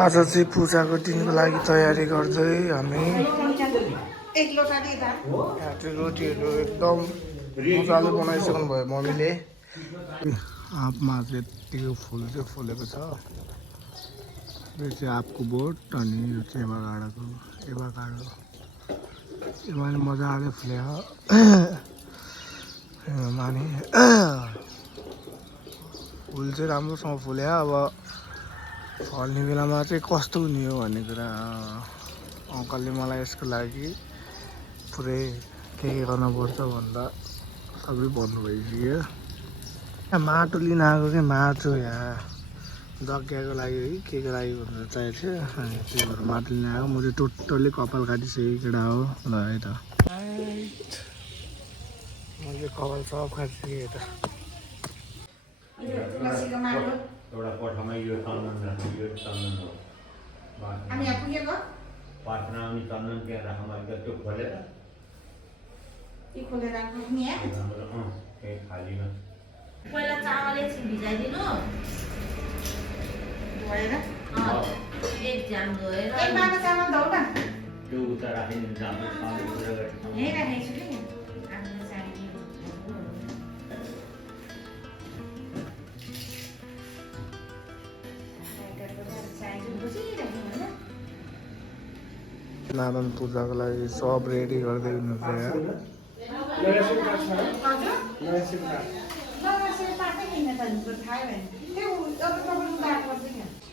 आज चाहिँ पूजाको दिनको लागि तयारी गर्दै हामी रोटीहरू एकदम मजाले बनाइसक्नु भयो मम्मीले। आँपमा चाहिँ यत्तिको फुल चाहिँ फुलेको छ। यो चाहिँ आँपको बोट अनि यो चाहिँ एभाकाडो माने मजाले फुल्यो माने फुल चाहिँ राम्रोसँग फुल्यो। अब फल्ने बेलामा चाहिँ कस्तो हुने हो भन्ने कुरा अङ्कलले मलाई यसको लागि पुरै के गर्नुपर्छ भन्दा सबै भन्नुभइसक्यो। माटो लिन आएको कि माटो यहाँ जग्गाको लागि है के को लागि भनेर चाहिएको थियो अनि त्यही भएर माटो लिन आएको। म चाहिँ टोटल्ली कपाल काटिसकेको केटा हो ल है त। म चाहिँ कपाल सब काटिसकेँ यता। एउटा कोठामा यो चन्दन राख्नु, यो चन्दन हो। हामी यहाँ पुगेको पार्टना अनि चन्दन त्यहाँ राख्नु त्यो खोलेर राख्नु नि यहाँ त्यही खालीमा पहिला चामल एकछिन भिजाइदिनु धोएर एक जाम धोएर एक बाना चामल धौ न त्यो उता राखिदिनु चामल खाली कुरा गर्नु यही राखेको छु नि आफ्नो चाहिने नारायण पूजाको लागि सब रेडी गर्दै हुनुहुन्छ यहाँ।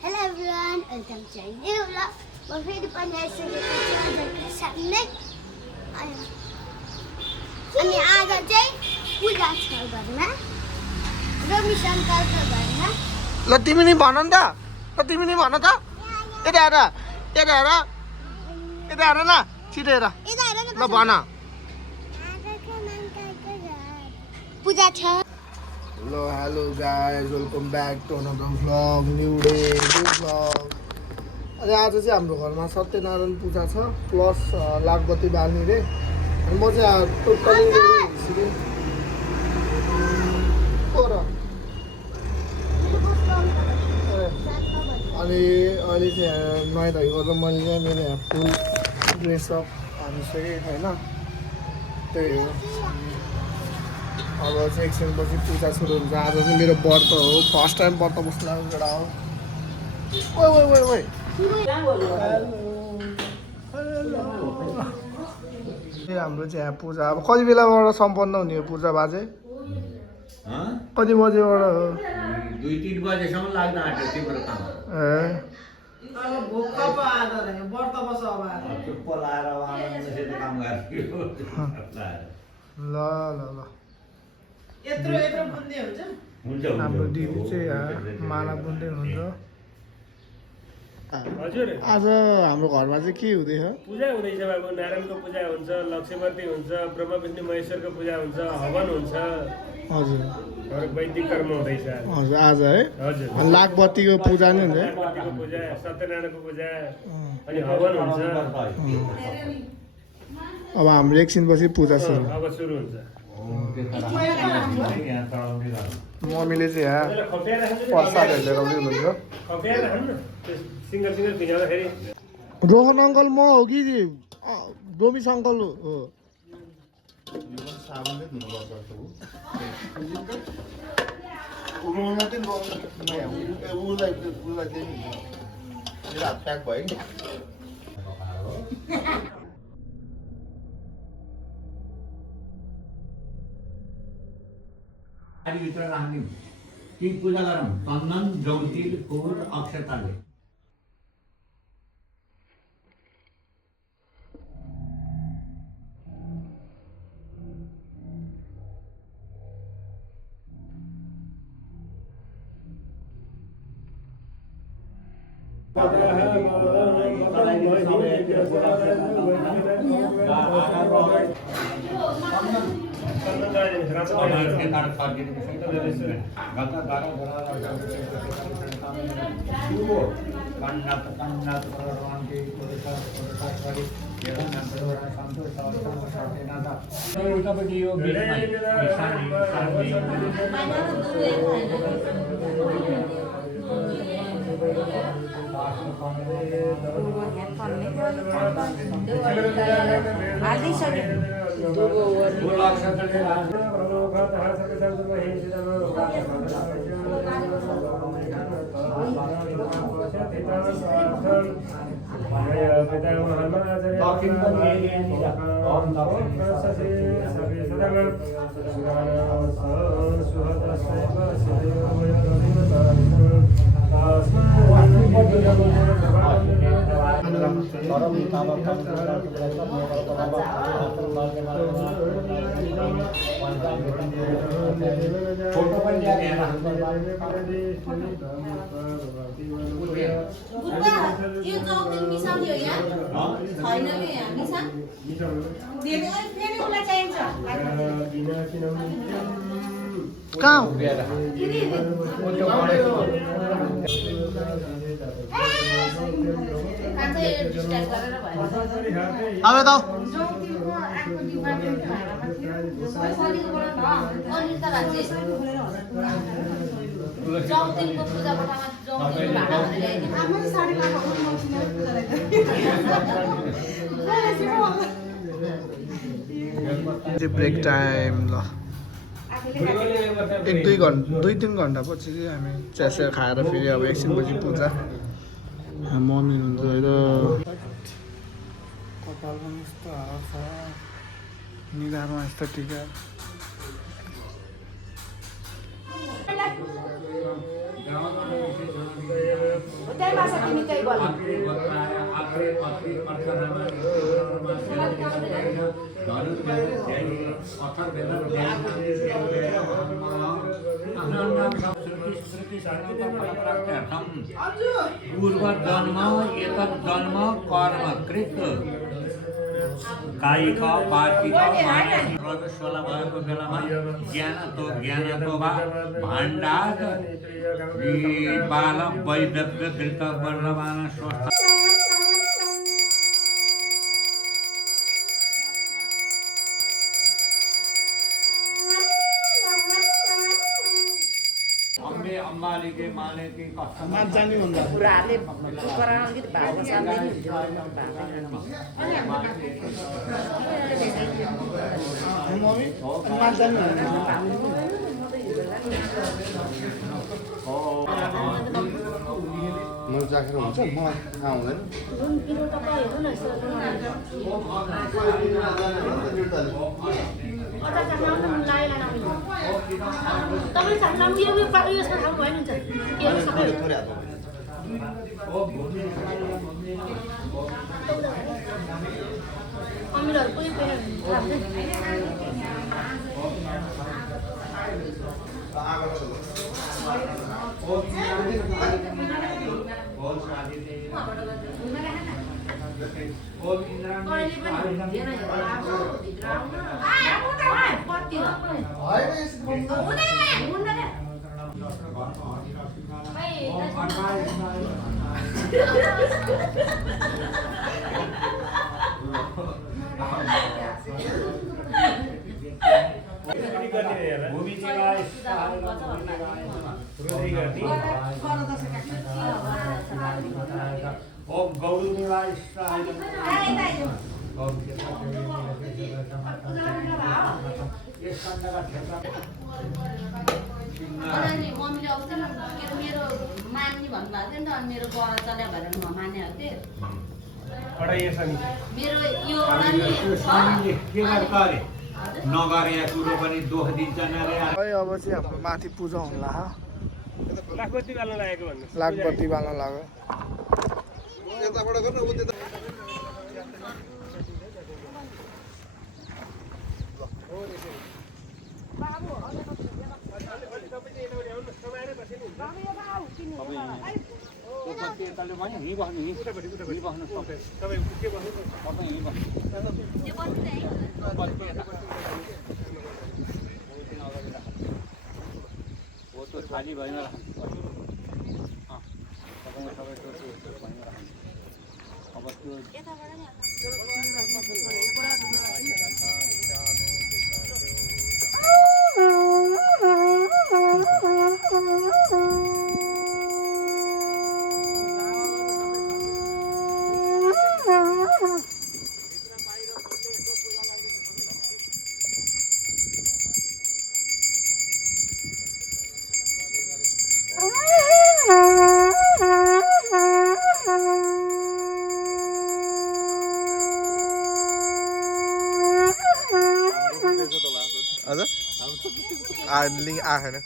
Hello everyone, welcome to my new vlog. म फेरि पनि आइसकेको छु हजुरको सामने। अनि आज चाहिँ पूजा छ घरमा, रवि शङ्करको घरमा। ल तिमी नि भन नि त, तिमी नि भन त। यता हेर यता हेर यता हेर न छिटो हेर ल भन। पूजा छ। ल hello guys, welcome back to another vlog, new day new vlog. अनि आज चाहिँ हाम्रो घरमा सत्यनारायण पूजा छ प्लस लागबत्ती बाल्ने रे। अनि म चाहिँ टोटली अनि अहिले चाहिँ नुहाइ धुवाइ गर्दा मैले चाहिँ मेरो यहाँ फुल ड्रेसअप हानिसकेँ होइन, त्यही हो। अब चाहिँ एकछिनपछि पूजा सुरु हुन्छ। आज चाहिँ मेरो व्रत हो, फर्स्ट टाइम व्रत बस्नु लागेको केटा हो। हाम्रो चाहिँ यहाँ पूजा अब कति बेलाबाट सम्पन्न हुने हो पूजा बाजे? कति बजेबाट हो? 2-3 बजेसम्म लाग्न आँट्यो तिम्रो काम। ल ल ल हाम्रो दिदी चाहिँ यहाँ माला बुन्दै हुनुहुन्छ। हजुर आज हाम्रो घरमा चाहिँ के हुँदैछ? पूजा हुँदैछ बाबु। नारायणको पूजा हुन्छ, लक्ष्मीपति हुन्छ, ब्रह्मा विष्णु महेश्वरको पूजा हुन्छ, हवन हुन्छ। हजुर वैदिक कर्म हुँदैछ हजुर आज है। हजुर लागबत्तीको पूजा नै हुन्छ है। लागबत्तीको पूजा, सत्यनारायणको पूजा अनि हवन हुन्छ। अब हाम्रो एकछिनपछि पूजा सुरु। अब सुरु हुन्छ। मम्मीले चाहिँ यहाँ प्रसादहरू लिएर आउँदै हुनुहुन्छ। खप्याएर खानु न, सिङ्गल सिङ्गल भिजाउँदाखेरि। रोहन अङ्कल म हो कि डोमिस अङ्कल हो? भित्र राख्ने ती पूजा गरौँ चन्दन जौतिल फुल अक्षताले। यो चौकिन मिसाउने हो यहाँ छैन कि यहाँ मिसा दिएको फेरि उसलाई चाहिन्छ कहाँ हो अब त चौकिनको पूजा कोठामा चौकिन भाडा ब्रेक टाइम ल 1-2 घन्टा पछि चाहिँ हामी चियासिया खाएर फेरि अब एकछिनपछि पूजा मम्मी हुन्छ र कपाल पनि यस्तो हावा छ निधारमा यस्तो टिका पूर्व जन्म एतत् जन्म कर्म कृत कायिक वार्तिक मानसिक रजस्वला भएको बेलामा ज्ञानतोभा भाण्डात बाल वैदव्य कृत वर्णमान स्वस्थ अम्बाली के माने के कस्टमर जाने भन्दा कुराले गराउन कि भावको सामने नि मम्मी मात जाने म जाखेर हुन्छ मलाई थाहा हुँदैन ओम गौरी निवाय मम्मीले अब मेरो मान्ने भन्नुभएको थियो नि त मेरो बडा चल्या भएर मान्ने हो त्यो मेरो यो नगरे कुरो पनि दोष दिन्छ नरे अब चाहिँ हाम्रो माथि पूजा हुन्ला लाखबत्ती बाल्न लागेको भन्नु लागबत्ती बाल्न लाग्यो यताबाट गर्नु अब त्यता खाली भएन अब त्यो हजुर लिङ्क आएन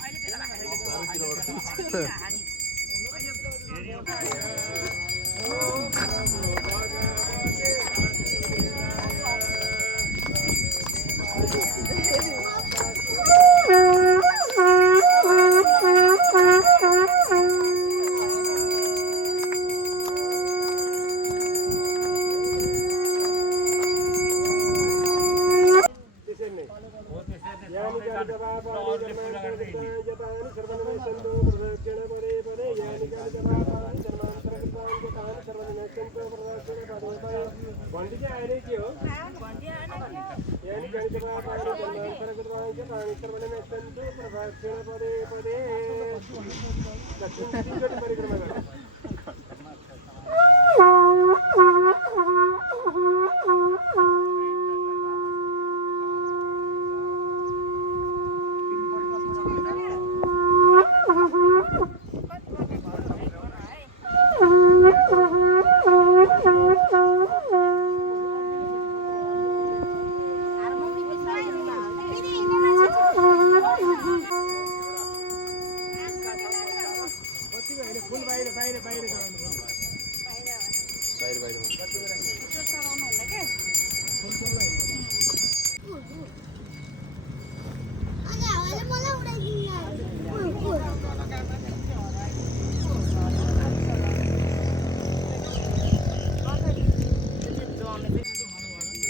अनि हावाले मलाई उडाइदिन्छ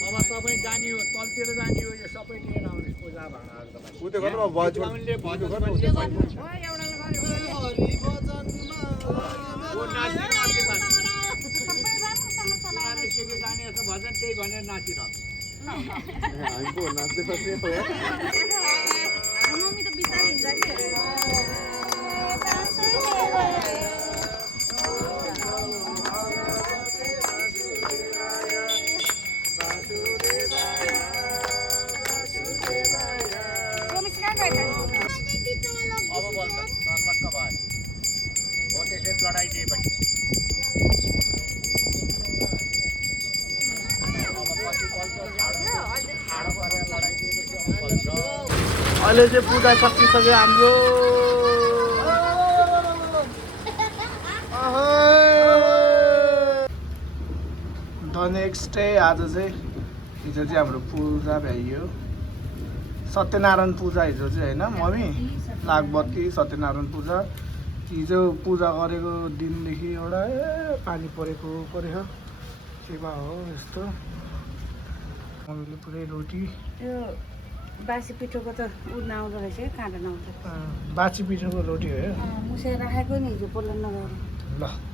अब तपाईँ जाने हो तलतिर जाने हो यो सबै लिएर आउने पूजा भाँडाहरू तपाईँ उ त्यो गर्नु भज उनले भजन गर्नु के जाने छ भजन त्यही भनेर नाचिरह हामी पो नाच्दै बस्ने हो मम्मी त बिस्तारै हिँड्छ कि अब बोल्छ सर्लक्क भयो हो त्यसरी लडाइदिएपछि अब पछि बल्छ ठाडो गरेर लडाइदिएपछि अब बल्छ अहिले चाहिँ पूजा सकिसक्यो हाम्रो द नेक्स्ट डे आज चाहिँ हिजो चाहिँ हाम्रो पूजा भ्याइयो सत्यनारायण पूजा हिजो चाहिँ होइन मम्मी लागबत्ती सत्यनारायण पूजा हिजो पूजा गरेको दिनदेखि एउटा पानी परेको पऱ्यो सेवा हो यस्तो मम्मीले पुरै रोटी त्यो बासी पिठोको त उड्न आउँदो रहेछ कि काँडा नआउँदो बाची पिठोको रोटी हो मुसेर राखेको नि हिजो पोल्न नगएर ल